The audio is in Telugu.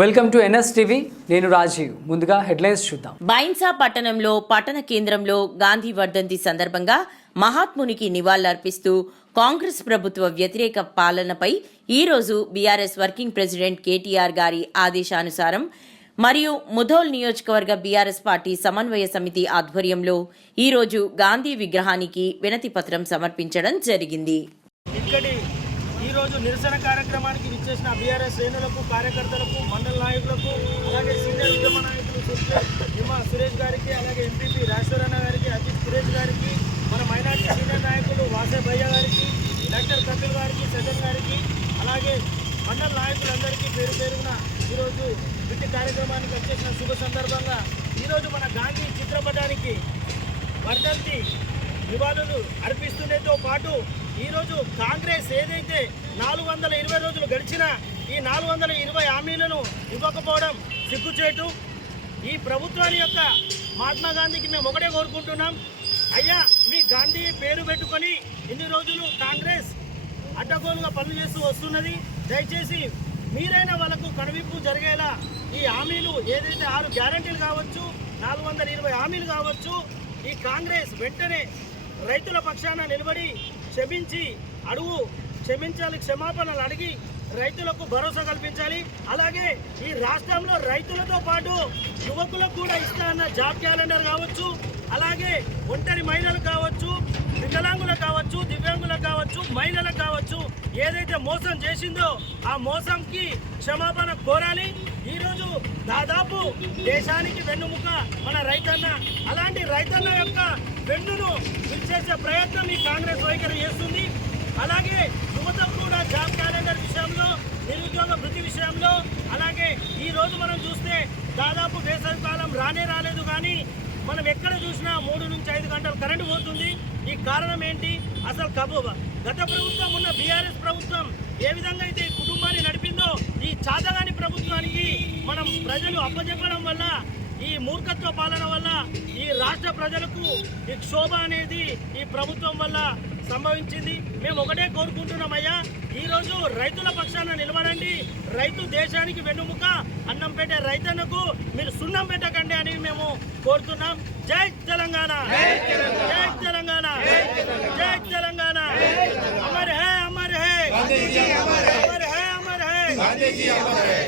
Welcome to NS TV. నేను రాజీవ్. ముందుగా హెడ్లైన్స్ చూద్దాం. బైన్సా పట్టణంలో పట్టణ కేంద్రంలో గాంధీ వర్ధంతి సందర్భంగా మహాత్మునికి నివాళులర్పిస్తూ కాంగ్రెస్ ప్రభుత్వ వ్యతిరేక పాలనపై ఈ రోజు బీఆర్ఎస్ వర్కింగ్ ప్రెసిడెంట్ కేటీఆర్ గారి ఆదేశానుసారం మరియు ముధోల్ నియోజకవర్గ బీఆర్ఎస్ పార్టీ సమన్వయ సమితి ఆధ్వర్యంలో ఈ రోజు గాంధీ విగ్రహానికి వినతి పత్రం సమర్పించడం జరిగింది. ఇక్కడి ఈరోజు నిరసన కార్యక్రమానికి విచ్చేసిన బీఆర్ఎస్ శ్రేణులకు కార్యకర్తలకు మండల నాయకులకు అలాగే సీనియర్ ఉద్యమ నాయకులు సురేష్ నిమ్మ సురేష్ గారికి అలాగే ఎంపీపీ రాజేశ్వరన్న గారికి అజిత్ సురేష్ గారికి మన మైనార్టీ సీనియర్ నాయకులు వాసే భయ్య గారికి డాక్టర్ కపిల్ గారికి సజన్ గారికి అలాగే మండల నాయకులందరికీ పేరు పేరున ఈరోజు వీటి కార్యక్రమానికి వచ్చేసిన శుభ సందర్భంగా ఈరోజు మన గాంధీ చిత్రపటానికి వర్ధంతి నివాళులు అర్పిస్తుండేతో పాటు ఈరోజు కాంగ్రెస్ ఏదైతే నాలుగు వందల ఇరవై రోజులు గడిచినా ఈ నాలుగు వందల ఇరవై హామీలను ఇవ్వకపోవడం సిగ్గుచేటు. ఈ ప్రభుత్వాన్ని యొక్క మహాత్మా గాంధీకి మేము ఒకటే కోరుకుంటున్నాం. అయ్యా మీ గాంధీ పేరు పెట్టుకొని ఇన్ని రోజులు కాంగ్రెస్ అడ్డగోలుగా పనులు చేస్తూ వస్తున్నది. దయచేసి మీరైనా వాళ్ళకు కనువిప్పు జరిగేలా ఈ హామీలు ఏదైతే ఆరు గ్యారంటీలు కావచ్చు నాలుగు వందల ఇరవై హామీలు కావచ్చు ఈ కాంగ్రెస్ వెంటనే రైతుల పక్షాన నిలబడి క్షమించి అడుగు క్షమించాలి క్షమాపణలు అడిగి రైతులకు భరోసా కల్పించాలి. అలాగే ఈ రాష్ట్రంలో రైతులతో పాటు యువకులకు కూడా ఇస్తానన్న జాబ్ క్యాలెండర్ కావచ్చు అలాగే ఒంటరి మహిళలు కావచ్చు వికలాంగులకు కావచ్చు దివ్యాంగులకు కావచ్చు మహిళలకు కావచ్చు ఏదైతే మోసం చేసిందో ఆ మోసంకి క్షమాపణ కోరాలి. ఈరోజు దాదాపు దేశానికి వెన్నుముక మన రైతన్న. అలాంటి రైతన్న యొక్క వెన్నును చేసే ప్రయత్నం ఈ కాంగ్రెస్ వైఖరి చేస్తుంది. అలాగే యువతకు కూడా జాబ్ క్యాలెండర్ విషయంలో నిరుద్యోగ వృత్తి విషయంలో అలాగే ఈ రోజు మనం చూస్తే దాదాపు వేసవి కాలం రానే రాలేదు కానీ మనం ఎక్కడ చూసినా మూడు నుంచి ఐదు గంటలు కరెంటు పోతుంది. ఈ కారణం ఏంటి? అసలు కబోబ గత ప్రభుత్వం ఉన్న బీఆర్ఎస్ ప్రభుత్వం ఏ విధంగా అయితే కుటుంబాన్ని నడిపిందో ఈ చాదగాని ప్రభుత్వానికి మనం ప్రజలు అప్పచెప్పడం వల్ల ఈ మూర్ఖత్వ పాలన వల్ల ఈ రాష్ట్ర ప్రజలకు ఈ క్షోభ అనేది ఈ ప్రభుత్వం వల్ల సంభవించింది. మేము ఒకటే కోరుకుంటున్నామయ్యా ఈరోజు రైతుల పక్షాన నిలబడండి. రైతు దేశానికి వెన్నుముక అన్నం పెట్టే రైతన్నకు మీరు సున్నం పెట్టకండి అని మేము కోరుతున్నాం. జై తెలంగాణ! జై తెలంగాణ! జై తెలంగాణ! అమర్ హే అమర్ హే! అమర్ హే! అమర్ హే!